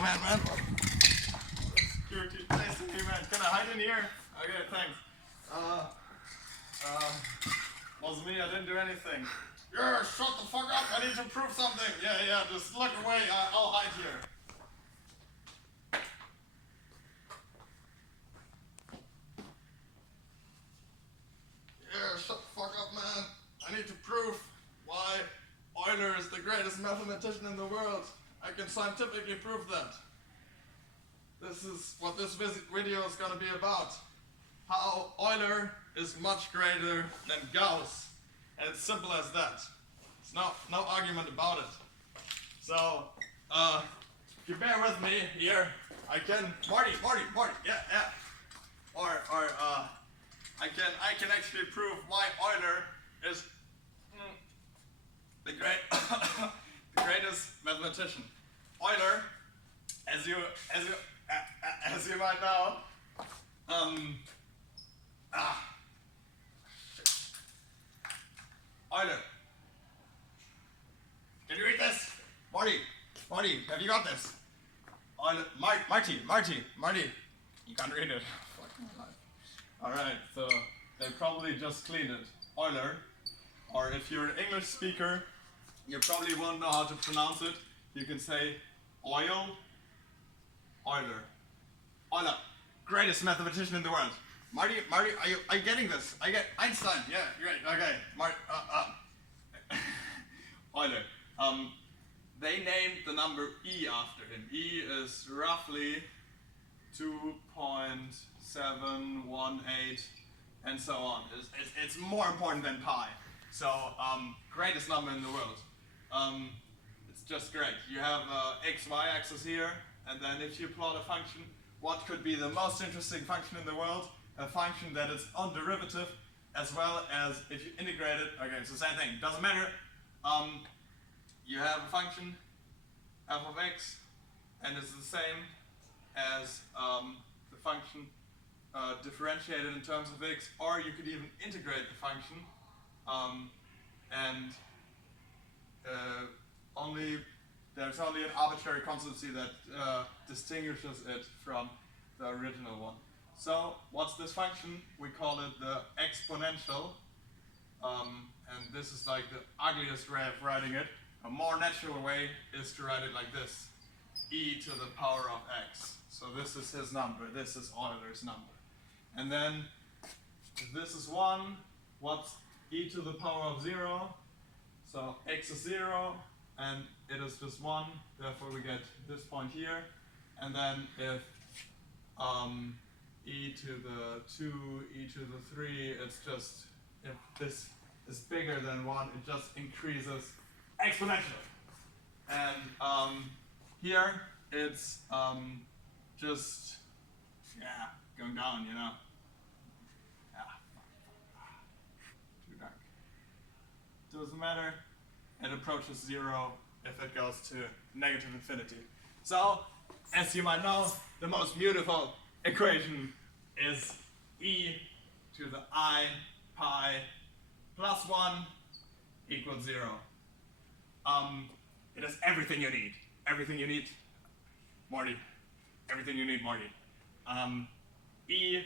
man. Security chasing me, man. Can I hide in here? Okay, thanks. Wasn't me, I didn't do anything. Yeah, shut the fuck up, I need to prove something. Yeah, just look away, I'll hide here. Yeah, shut the fuck up, man. I need to prove why Euler is the greatest mathematician in the world. I can scientifically prove that. This is what this video is going to be about. How Euler is much greater than Gauss. And it's simple as that. There's no argument about it. So, if you bear with me here, I can, Marty, yeah. Or I can actually prove why Euler is the greatest mathematician. Euler, as you might know, Euler. Can you read this? Morty, have you got this? Euler, Marty, you can't read it. Fuck my life. Alright, so they probably just cleaned it. Euler, or if you're an English speaker, you probably won't know how to pronounce it. You can say Euler. Euler, greatest mathematician in the world. Marty, are you getting this? I get Einstein. Yeah, great. Okay, Euler. They named the number E after him. E is roughly 2.718 and so on. It's more important than pi. So, greatest number in the world. It's just great. You have x, y axis here, and then if you plot a function, what could be the most interesting function in the world? A function that is underivative, as well as if you integrate it. Okay, it's the same thing. Doesn't matter. You have a function f of x, and it's the same as the function differentiated in terms of x, or you could even integrate the function, and there's only an arbitrary constancy that distinguishes it from the original one. So what's this function? We call it the exponential, and this is like the ugliest way of writing it. A more natural way is to write it like this: e to the power of x. So this is his number, this is Euler's number. And then if this is 1, what's e to the power of 0? So x is 0 and it is just 1, therefore we get this point here. And then if e to the 2, e to the 3, it's just, if this is bigger than 1, it just increases exponentially. And here it's just, going down, you know. Too dark. Doesn't matter. It approaches 0 if it goes to negative infinity. So, as you might know, the most beautiful equation is e to the I pi plus 1 equals 0. It has everything you need. Everything you need, Morty. Everything you need, Morty. E,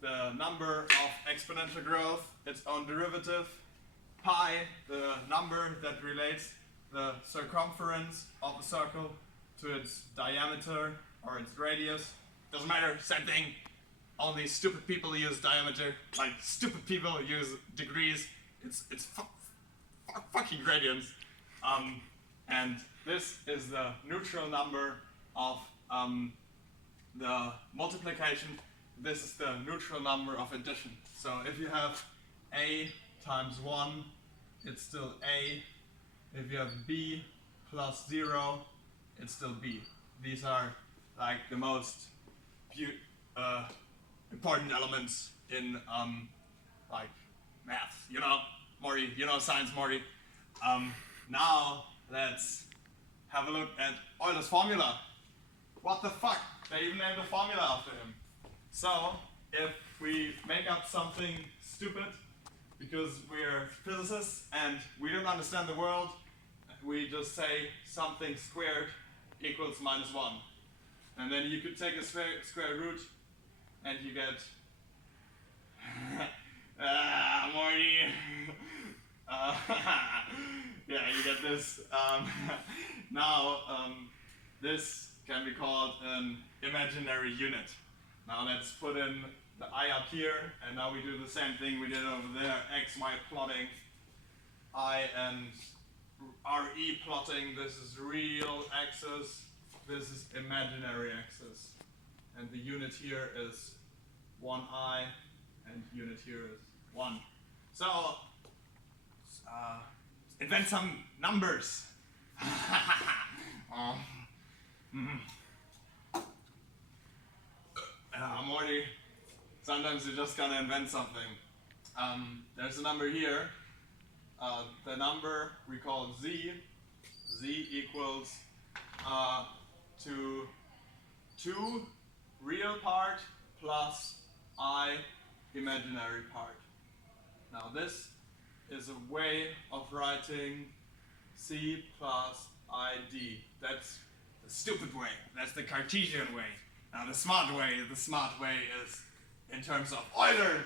the number of exponential growth, its own derivative. Pi, the number that relates the circumference of a circle to its diameter or its radius. Doesn't matter, same thing. Only stupid people use diameter. Like, stupid people use degrees. It's fucking gradients. And this is the neutral number of the multiplication. This is the neutral number of addition. So if you have a times 1, it's still a. If you have b plus 0, it's still b. These are like the most important elements in like math. You know, Morty, you know science, Morty. Now let's have a look at Euler's formula. What the fuck? They even named a formula after him. So, if we make up something stupid because we're physicists and we don't understand the world, we just say something squared equals -1. And then you could take a square root and you get Morty. Yeah, you get this. Now, this can be called an imaginary unit. Now let's put in the I up here, and now we do the same thing we did over there, x, y plotting, I and RE plotting. This is real axis, this is imaginary axis. And the unit here is 1i, and unit here is 1. So, invent some numbers. Morty, sometimes you're just gonna invent something. There's a number here. The number we call z. Z equals to 2 real part plus I imaginary part. Now this is a way of writing C plus ID. That's the stupid way. That's the Cartesian way. Now the smart way is in terms of Euler.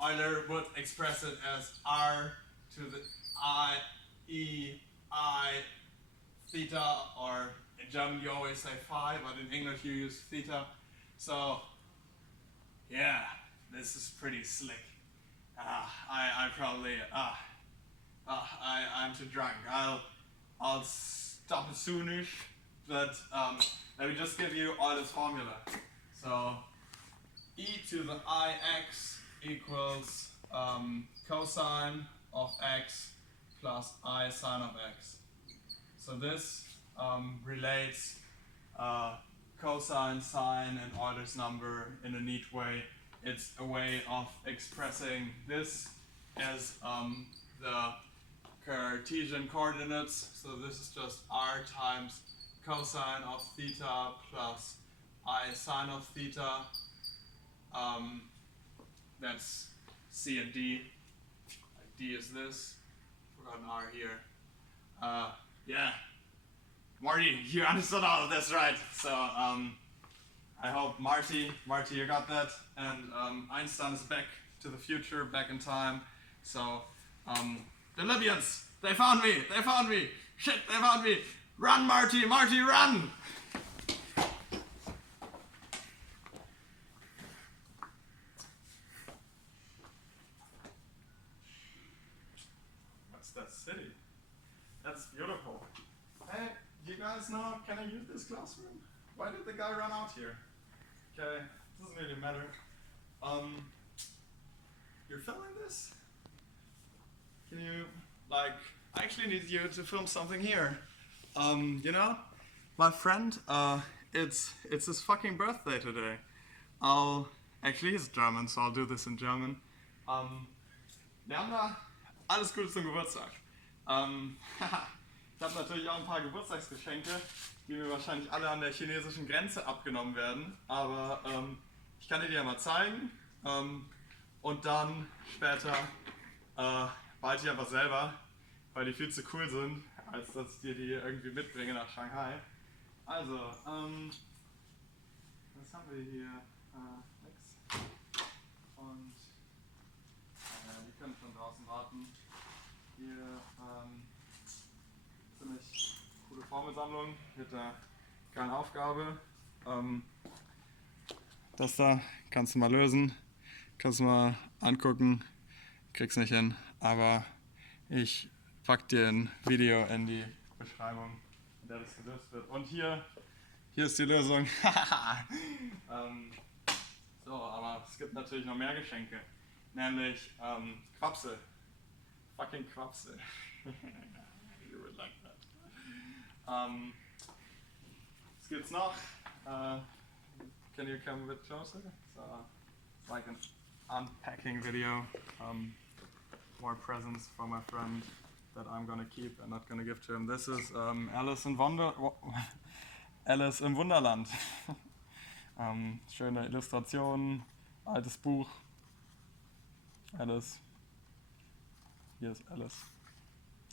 Euler would express it as R to the I, E, I, theta, or in German you always say phi, but in English you use theta. So, yeah, this is pretty slick. I'm too drunk. I'll stop it soonish, but let me just give you Euler's formula. So, e to the ix equals cosine of x plus I sine of x. So this relates cosine, sine, and Euler's number in a neat way. It's a way of expressing this as the Cartesian coordinates. So this is just r times cosine of theta plus I sine of theta. That's C and D. D is this. Forgot an R here. Yeah. Marty, you understood all of this, right? So I hope Marty, you got that. And Einstein is back to the future, back in time. So the Libyans, they found me. Shit, they found me. Run, Marty, run! What's that city? That's beautiful. Hey, you guys know, can I use this classroom? Why did the guy run out here? Okay, doesn't really matter. You're filming this? Can you, I actually need you to film something here. You know, my friend, it's his fucking birthday today. Actually he's German, so I'll do this in German. Leander, alles Gute zum Geburtstag. Ich habe natürlich auch ein paar Geburtstagsgeschenke, die mir wahrscheinlich alle an der chinesischen Grenze abgenommen werden. Aber ich kann dir die ja mal zeigen. Und dann später behalte ich einfach selber, weil die viel zu cool sind, als dass ich dir die irgendwie mitbringe nach Shanghai. Also, was haben wir hier? Nix. Und die können schon draußen warten. Hier ziemlich coole Formelsammlung mit der geilen Aufgabe. Das da kannst du mal lösen, kannst du mal angucken, krieg's nicht hin, aber ich pack dir ein Video in die Beschreibung, in der das gelöst wird. Und hier ist die Lösung. So, aber es gibt natürlich noch mehr Geschenke, nämlich Quapsel. Fucking Quapsel. You would like that. Was gibt's noch? Can you come a bit closer? So, it's like an unpacking video. More presents for my friend that I'm gonna keep and not gonna give to him. This is Alice im Wunderland. Schöne Illustrationen, altes Buch. Alice. Hier ist Alice.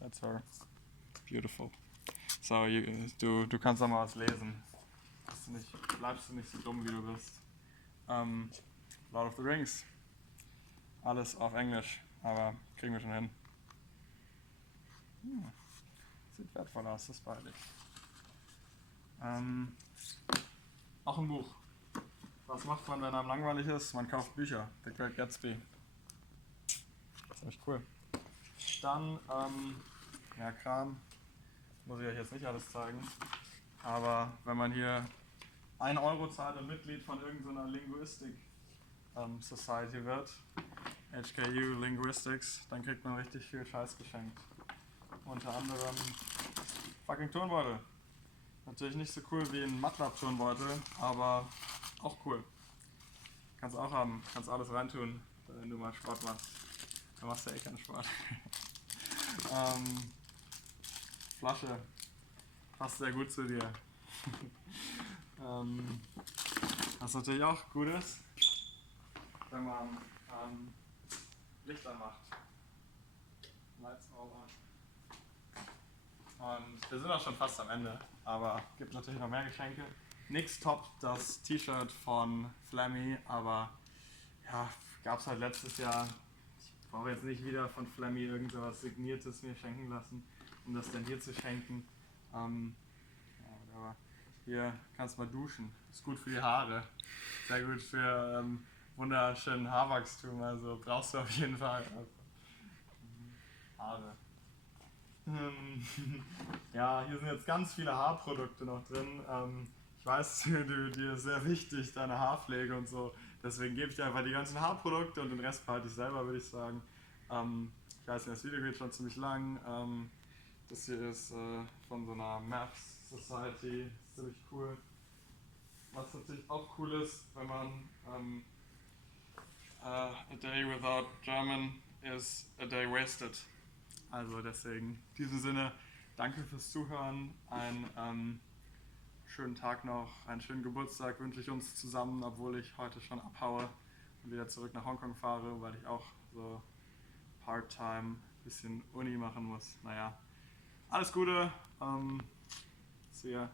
That's her. Beautiful. So, du kannst da mal was lesen. bleibst du nicht so dumm, wie du bist. Lord of the Rings. Alles auf Englisch, aber kriegen wir schon hin. Sieht wertvoll aus, das beide. Auch ein Buch. Was macht man, wenn einem langweilig ist? Man kauft Bücher. The Great Gatsby. Ziemlich cool. Dann, Kram. Muss ich euch jetzt nicht alles zeigen. Aber wenn man hier 1 Euro zahlt und Mitglied von irgendeiner Linguistik Society wird, HKU Linguistics, dann kriegt man richtig viel Scheiß geschenkt. Unter anderem fucking Turnbeutel. Natürlich nicht so cool wie ein MATLAB-Turnbeutel, aber auch cool. Kannst auch haben, kannst alles reintun, wenn du mal Sport machst. Du machst ja eh keinen Sport. Flasche. Passt sehr gut zu dir. Was natürlich auch gut ist, wenn man Licht anmacht. Lights all on. Und wir sind auch schon fast am Ende, aber es gibt natürlich noch mehr Geschenke. Nix toppt das T-Shirt von Flammy, aber ja, gab es halt letztes Jahr. Ich brauche jetzt nicht wieder von Flammy irgendwas Signiertes mir schenken lassen, um das dann hier zu schenken. Aber hier kannst du mal duschen. Ist gut für die Haare. Sehr gut für wunderschönen Haarwachstum, also brauchst du auf jeden Fall. Haare. Ja, hier sind jetzt ganz viele Haarprodukte noch drin. Ich weiß, dir ist sehr wichtig, deine Haarpflege und so. Deswegen gebe ich dir einfach die ganzen Haarprodukte und den Rest behalte ich selber, würde ich sagen. Ich weiß nicht, das Video geht schon ziemlich lang. Das hier ist von so einer Maths Society. Ist ziemlich cool. Was natürlich auch cool ist, wenn man a day without German is a day wasted. Also deswegen, in diesem Sinne, danke fürs Zuhören, einen schönen Tag noch, einen schönen Geburtstag wünsche ich uns zusammen, obwohl ich heute schon abhaue und wieder zurück nach Hongkong fahre, weil ich auch so Part-Time ein bisschen Uni machen muss. Naja, alles Gute, see ya.